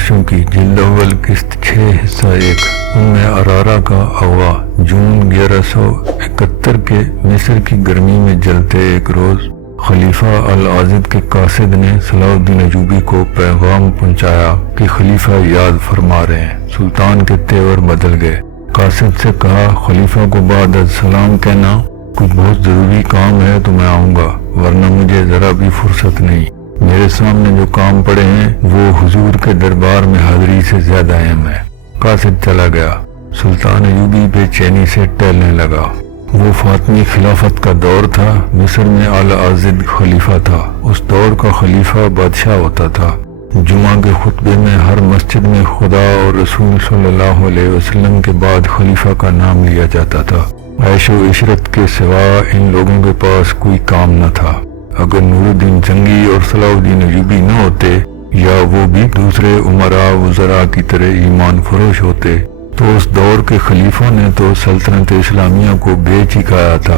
خاموشوں کی جلد اول قسط 6 حصہ 1 ام ارارہ کا اغوا جون 1171 کے مصر کی گرمی میں جلتے ایک روز خلیفہ العاضد کے قاصد نے صلاح الدین ایوبی کو پیغام پہنچایا کہ خلیفہ یاد فرما رہے ہیں۔ سلطان کے تیور بدل گئے۔ قاصد سے کہا خلیفہ کو بعد السلام کہنا، کچھ بہت ضروری کام ہے تو میں آؤں گا، ورنہ مجھے ذرا بھی فرصت نہیں۔ میرے سامنے جو کام پڑے ہیں وہ حضور کے دربار میں حاضری سے زیادہ اہم ہے۔ قاصد چلا گیا۔ سلطان ایوبی بے چینی سے ٹہلنے لگا۔ وہ فاطمی خلافت کا دور تھا۔ مصر میں العاضد خلیفہ تھا۔ اس دور کا خلیفہ بادشاہ ہوتا تھا۔ جمعہ کے خطبے میں ہر مسجد میں خدا اور رسول صلی اللہ علیہ وسلم کے بعد خلیفہ کا نام لیا جاتا تھا۔ عیش و عشرت کے سوا ان لوگوں کے پاس کوئی کام نہ تھا۔ اگر نور الدین جنگی اور صلاح الدین ایوبی نہ ہوتے یا وہ بھی دوسرے عمراء وزراء کی طرح ایمان فروش ہوتے تو اس دور کے خلیفوں نے تو سلطنت اسلامیہ کو بیچ ہی کھایا تھا۔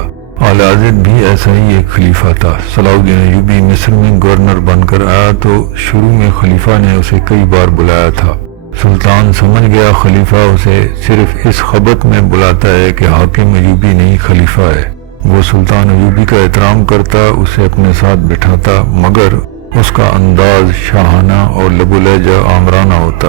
العاضد بھی ایسا ہی ایک خلیفہ تھا۔ صلاح الدین ایوبی مصر میں گورنر بن کر آیا تو شروع میں خلیفہ نے اسے کئی بار بلایا تھا۔ سلطان سمجھ گیا خلیفہ اسے صرف اس خبت میں بلاتا ہے کہ حاکم ایوبی نہیں خلیفہ ہے۔ وہ سلطان ایوبی کا احترام کرتا، اسے اپنے ساتھ بٹھاتا، مگر اس کا انداز شاہانہ اور لب و لہجہ آمرانہ ہوتا۔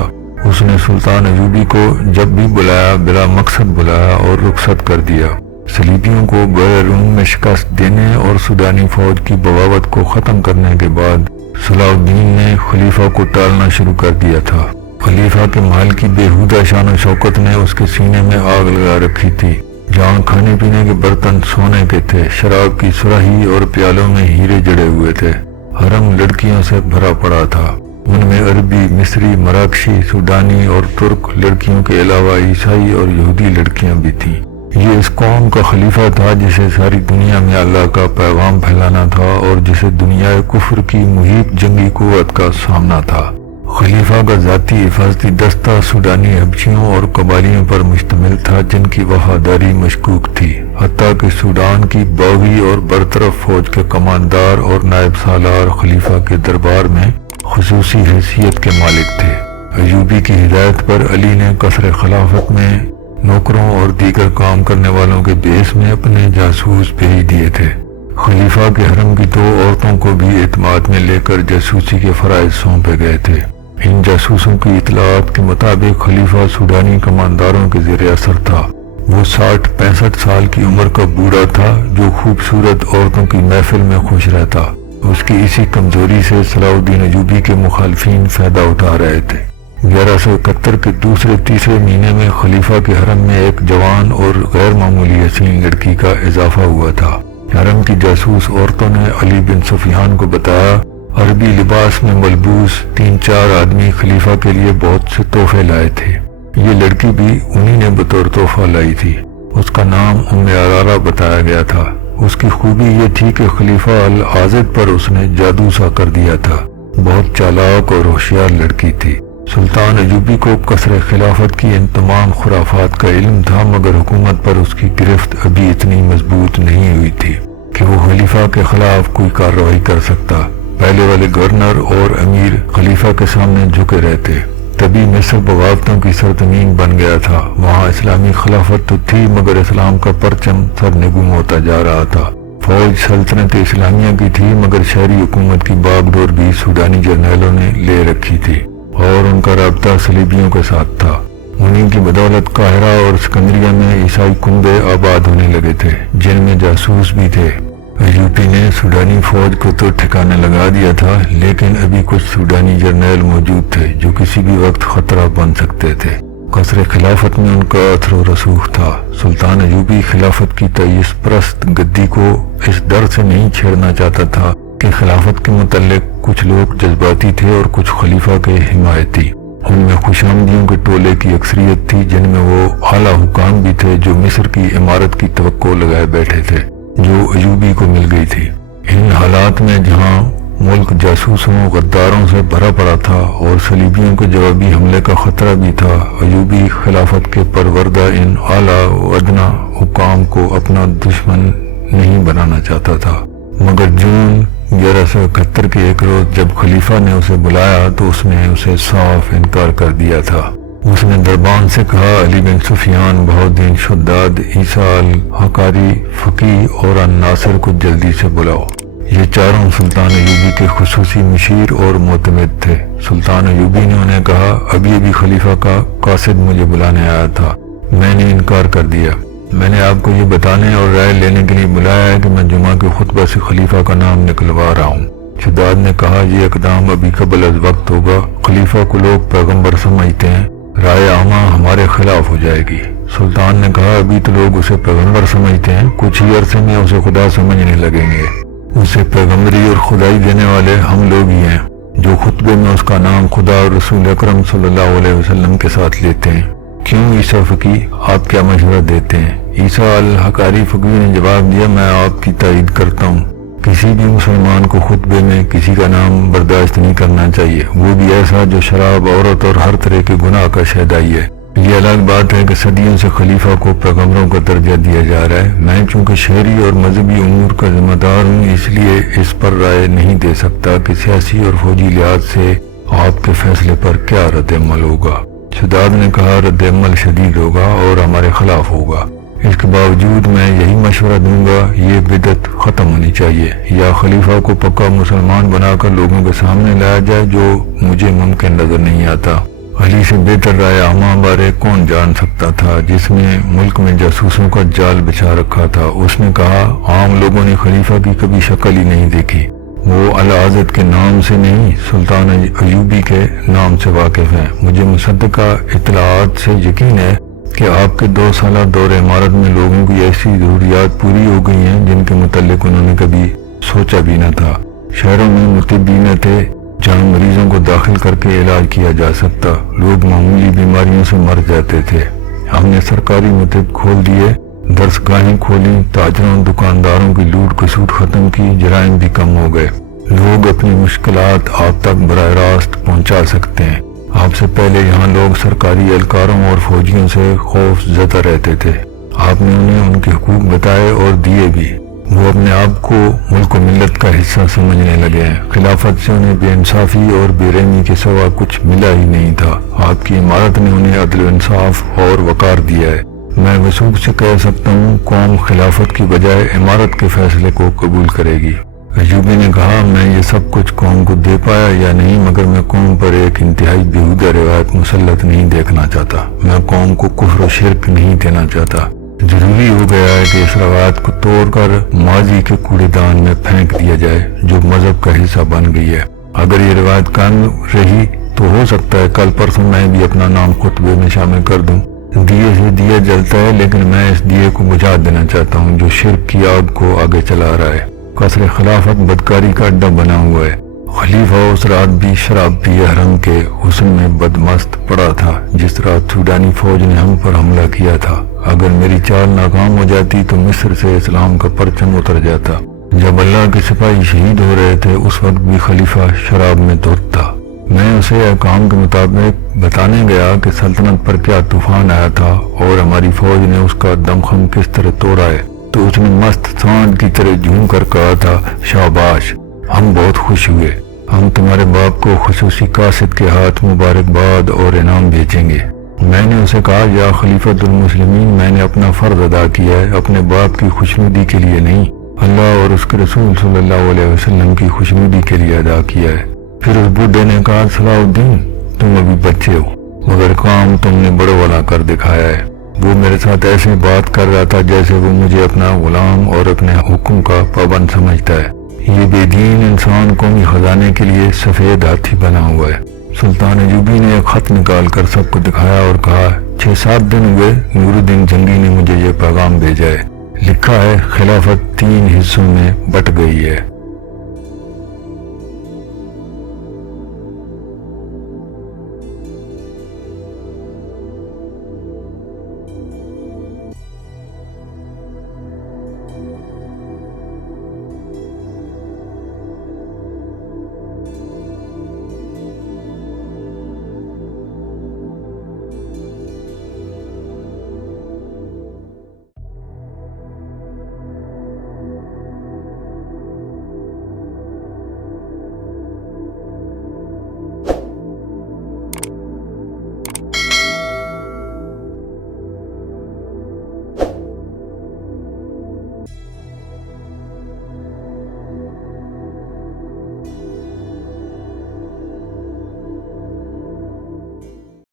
اس نے سلطان ایوبی کو جب بھی بلایا بلا مقصد بلایا اور رخصت کر دیا۔ صلیبیوں کو بحر روم میں شکست دینے اور سودانی فوج کی بغاوت کو ختم کرنے کے بعد صلاح الدین نے خلیفہ کو ٹالنا شروع کر دیا تھا۔ خلیفہ کے مال کی بےہودہ شان و شوکت نے اس کے سینے میں آگ لگا رکھی تھی، جہاں کھانے پینے کے برتن سونے کے تھے، شراب کی سراہی اور پیالوں میں ہیرے جڑے ہوئے تھے۔ حرم لڑکیوں سے بھرا پڑا تھا، ان میں عربی، مصری، مراکشی، سودانی اور ترک لڑکیوں کے علاوہ عیسائی اور یہودی لڑکیاں بھی تھیں۔ یہ اس قوم کا خلیفہ تھا جسے ساری دنیا میں اللہ کا پیغام پھیلانا تھا اور جسے دنیا کفر کی محیط جنگی قوت کا سامنا تھا۔ خلیفہ کا ذاتی حفاظتی دستہ سودانی حبشیوں اور قبائلیوں پر مشتمل تھا جن کی وفاداری مشکوک تھی، حتیٰ کہ سودان کی باغی اور برطرف فوج کے کماندار اور نائب سالار خلیفہ کے دربار میں خصوصی حیثیت کے مالک تھے۔ ایوبی کی ہدایت پر علی نے قصر خلافت میں نوکروں اور دیگر کام کرنے والوں کے بیس میں اپنے جاسوس بھیج دیے تھے۔ خلیفہ کے حرم کی 2 عورتوں کو بھی اعتماد میں لے کر جاسوسی کے فرائض سونپے گئے تھے۔ ان جاسوسوں کی اطلاعات کے مطابق خلیفہ سودانی کمانداروں کے زیر اثر تھا۔ وہ 60-65 سال کی عمر کا بوڑھا تھا جو خوبصورت عورتوں کی محفل میں خوش رہتا۔ اس کی اسی کمزوری سے صلاح الدین ایوبی کے مخالفین فائدہ اٹھا رہے تھے۔ 1171 کے دوسرے تیسرے مہینے میں خلیفہ کے حرم میں ایک جوان اور غیر معمولی حسین لڑکی کا اضافہ ہوا تھا۔ حرم کی جاسوس عورتوں نے علی بن سفیان کو بتایا عربی لباس میں ملبوس 3-4 آدمی خلیفہ کے لیے بہت سے تحفے لائے تھے۔ یہ لڑکی بھی انہی نے بطور تحفہ لائی تھی۔ اس کا نام ام ارارہ بتایا گیا تھا۔ اس کی خوبی یہ تھی کہ خلیفہ العاضد پر اس نے جادو سا کر دیا تھا۔ بہت چالاک اور ہوشیار لڑکی تھی۔ سلطان ایوبی کو قصر خلافت کی ان تمام خرافات کا علم تھا، مگر حکومت پر اس کی گرفت ابھی اتنی مضبوط نہیں ہوئی تھی کہ وہ خلیفہ کے خلاف کوئی کارروائی کر سکتا۔ پہلے والے گورنر اور امیر خلیفہ کے سامنے جھکے رہتے۔ تبھی مصر بغاوتوں کی سرزمین بن گیا تھا۔ وہاں اسلامی خلافت تو تھی مگر اسلام کا پرچم سرنگوں ہوتا جا رہا تھا۔ فوج سلطنت اسلامیہ کی تھی مگر شہری حکومت کی باغ ڈور بھی سودانی جرنیلوں نے لے رکھی تھی اور ان کا رابطہ صلیبیوں کے ساتھ تھا۔ انہی کی بدولت قاہرہ اور اسکندریہ میں عیسائی کنبے آباد ہونے لگے تھے جن میں جاسوس بھی تھے۔ ایوبی نے سودانی فوج کو تو ٹھکانے لگا دیا تھا، لیکن ابھی کچھ سودانی جرنیل موجود تھے جو کسی بھی وقت خطرہ بن سکتے تھے۔ قصر خلافت میں ان کا اثر و رسوخ تھا۔ سلطان ایوبی خلافت کی تئیس پرست گدی کو اس ڈر سے نہیں چھیڑنا چاہتا تھا کہ خلافت کے متعلق کچھ لوگ جذباتی تھے اور کچھ خلیفہ کے حمایتی۔ ان میں خوش آمدیوں کے ٹولے کی اکثریت تھی جن میں وہ اعلیٰ حکام بھی تھے جو مصر کی عمارت کی توقع لگائے بیٹھے تھے جو ایوبی کو مل گئی تھی۔ ان حالات میں جہاں ملک جاسوسوں غداروں سے بھرا پڑا تھا اور صلیبیوں کے جوابی حملے کا خطرہ بھی تھا، ایوبی خلافت کے پروردہ ان اعلیٰ و ادنیٰ حکام کو اپنا دشمن نہیں بنانا چاہتا تھا۔ مگر جون 1171 کے ایک روز جب خلیفہ نے اسے بلایا تو اس نے اسے صاف انکار کر دیا تھا۔ اس نے دربان سے کہا، علی بن سفیان، بہاؤالدین شداد، عیسیٰ الحقاری، فقیہ اور الناصر کو جلدی سے بلاؤ۔ یہ چاروں سلطان ایوبی کے خصوصی مشیر اور معتمد تھے۔ سلطان ایوبی نے انہیں کہا، ابھی خلیفہ کا قاصد مجھے بلانے آیا تھا، میں نے انکار کر دیا۔ میں نے آپ کو یہ بتانے اور رائے لینے کے لیے بلایا ہے کہ میں جمعہ کے خطبہ سے خلیفہ کا نام نکلوا رہا ہوں۔ شداد نے کہا، یہ اقدام ابھی قبل از وقت ہوگا، خلیفہ کو لوگ پیغمبر سمجھتے ہیں، رائے عامہ ہمارے خلاف ہو جائے گی۔ سلطان نے کہا، ابھی تو لوگ اسے پیغمبر سمجھتے ہیں، کچھ ہی عرصے میں اسے خدا سمجھنے لگیں گے۔ اسے پیغمبری اور خدائی دینے والے ہم لوگ ہی ہیں، جو خطبے میں اس کا نام خدا اور رسول اکرم صلی اللہ علیہ وسلم کے ساتھ لیتے ہیں۔ کیوں عیسیٰ فقیہ، آپ کیا مشورہ دیتے ہیں؟ عیسیٰ الحقاری فقیہ نے جواب دیا، میں آپ کی تائید کرتا ہوں، کسی بھی مسلمان کو خطبے میں کسی کا نام برداشت نہیں کرنا چاہیے، وہ بھی ایسا جو شراب، عورت اور ہر طرح کے گناہ کا شہدائی ہے۔ یہ الگ بات ہے کہ صدیوں سے خلیفہ کو پیغمبروں کا درجہ دیا جا رہا ہے۔ میں چونکہ شہری اور مذہبی امور کا ذمہ دار ہوں، اس لیے اس پر رائے نہیں دے سکتا کہ سیاسی اور فوجی لحاظ سے آپ کے فیصلے پر کیا رد عمل ہوگا۔ شداد نے کہا، رد عمل شدید ہوگا اور ہمارے خلاف ہوگا۔ اس کے باوجود میں یہی مشورہ دوں گا، یہ بدعت ختم ہونی چاہیے، یا خلیفہ کو پکا مسلمان بنا کر لوگوں کے سامنے لایا جائے، جو مجھے ممکن نظر نہیں آتا۔ علی سے بہتر رائے عامہ بارے کون جان سکتا تھا، جس نے ملک میں جاسوسوں کا جال بچھا رکھا تھا؟ اس نے کہا، عام لوگوں نے خلیفہ کی کبھی شکل ہی نہیں دیکھی، وہ العزت کے نام سے نہیں، سلطان ایوبی کے نام سے واقف ہیں۔ مجھے مصدقہ اطلاعات سے یقین ہے کہ آپ کے 2 سالہ دور عمارت میں لوگوں کی ایسی ضروریات پوری ہو گئی ہیں جن کے متعلق انہوں نے کبھی سوچا بھی نہ تھا۔ شہروں میں مطب بھی نہ تھے جہاں مریضوں کو داخل کر کے علاج کیا جا سکتا، لوگ معمولی بیماریوں سے مر جاتے تھے۔ ہم نے سرکاری مطب کھول دیے، درس گاہیں کھولیں، تاجروں دکانداروں کی لوٹ کسوٹ ختم کی، جرائم بھی کم ہو گئے، لوگ اپنی مشکلات آپ تک براہ راست پہنچا سکتے ہیں۔ آپ سے پہلے یہاں لوگ سرکاری اہلکاروں اور فوجیوں سے خوف زدہ رہتے تھے، آپ نے انہیں ان کے حقوق بتائے اور دیے بھی، وہ اپنے آپ کو ملک و ملت کا حصہ سمجھنے لگے ہیں۔ خلافت سے انہیں بے انصافی اور بے رحمی کے سوا کچھ ملا ہی نہیں تھا۔ آپ کی عمارت نے انہیں عدل و انصاف اور وقار دیا ہے۔ میں وثوق سے کہہ سکتا ہوں، قوم خلافت کی بجائے عمارت کے فیصلے کو قبول کرے گی۔ ایوبی نے کہا، میں یہ سب کچھ قوم کو دے پایا یا نہیں، مگر میں قوم پر ایک انتہائی بیہودہ روایت مسلط نہیں دیکھنا چاہتا۔ میں قوم کو کفر و شرک نہیں دینا چاہتا۔ ضروری ہو گیا ہے کہ اس روایت کو توڑ کر ماضی کے کوڑے دان میں پھینک دیا جائے جو مذہب کا حصہ بن گئی ہے۔ اگر یہ روایت قائم رہی تو ہو سکتا ہے کل پرسوں میں بھی اپنا نام خطبے میں شامل کر دوں۔ دیے سے دیا جلتا ہے، لیکن میں اس دیے کو بجھا دینا چاہتا ہوں جو شرک کی آگ کو آگے چلا رہا ہے۔ قصر خلافت بدکاری کا اڈا بنا ہوا ہے۔ خلیفہ اس رات بھی شراب پیے حرم کے حسن میں بدمست پڑا تھا جس رات سوڈانی فوج نے ہم پر حملہ کیا تھا۔ اگر میری چال ناکام ہو جاتی تو مصر سے اسلام کا پرچم اتر جاتا۔ جب اللہ کے سپاہی شہید ہو رہے تھے اس وقت بھی خلیفہ شراب میں دھت تھا۔ میں اسے احکام کے مطابق بتانے گیا کہ سلطنت پر کیا طوفان آیا تھا اور ہماری فوج نے اس کا دمخم کس طرح توڑا ہے، تو اس نے مست سانڈ کی طرح جھوم کر کہا تھا، شاباش، ہم بہت خوش ہوئے، ہم تمہارے باپ کو خصوصی قاصد کے ہاتھ مبارکباد اور انعام بھیجیں گے۔ میں نے اسے کہا، یا خلیفۃ المسلمین، میں نے اپنا فرض ادا کیا ہے، اپنے باپ کی خوشنودی کے لیے نہیں، اللہ اور اس کے رسول صلی اللہ علیہ وسلم کی خوشنودی کے لیے ادا کیا ہے۔ پھر اس بوڑھے نے کہا، صلاح الدین، تم ابھی بچے ہو مگر کام تم نے بڑا والا کر دکھایا ہے۔ وہ میرے ساتھ ایسے بات کر رہا تھا جیسے وہ مجھے اپنا غلام اور اپنے حکم کا پابند سمجھتا ہے۔ یہ بے دین انسان قومی خزانے کے لیے سفید ہاتھی بنا ہوا ہے۔ سلطان ایوبی نے ایک خط نکال کر سب کو دکھایا اور کہا، 6-7 دن ہوئے نور الدین جنگی نے مجھے یہ پیغام بھیجا ہے، لکھا ہے خلافت 3 حصوں میں بٹ گئی ہے۔